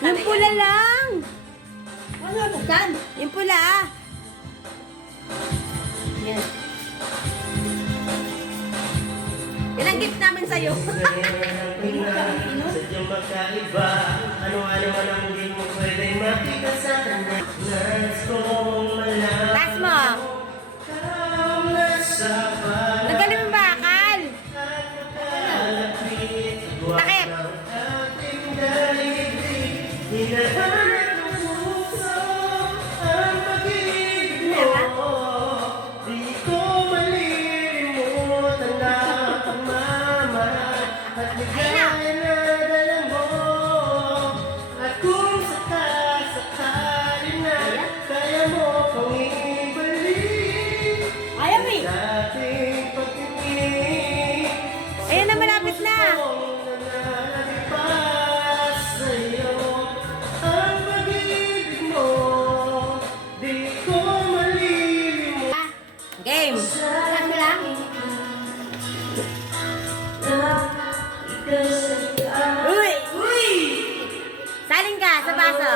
Yung pula lang. Ano ba yan? Yung pula. Yan. Yan ang gift namin sa'yo. Sadyang magkaiba. Ano-ano man ang hindi mo pwede makita sa kanya. Nais kong malaman. Last mo. Ang nasa balat. Nagaling mo bakal. Takip. Ating daigdig. Hinahanap ng puso ang pag-ibig mo. Di ko malilimutan na pagmamahal at ligaya na dala mo. At kung sakasakali na kaya mo pang ibalik Ayaw eh. dating pag-ibig. Ayun na, malapit na. Game. Last mo lang. Uy! Salin ka sa baso.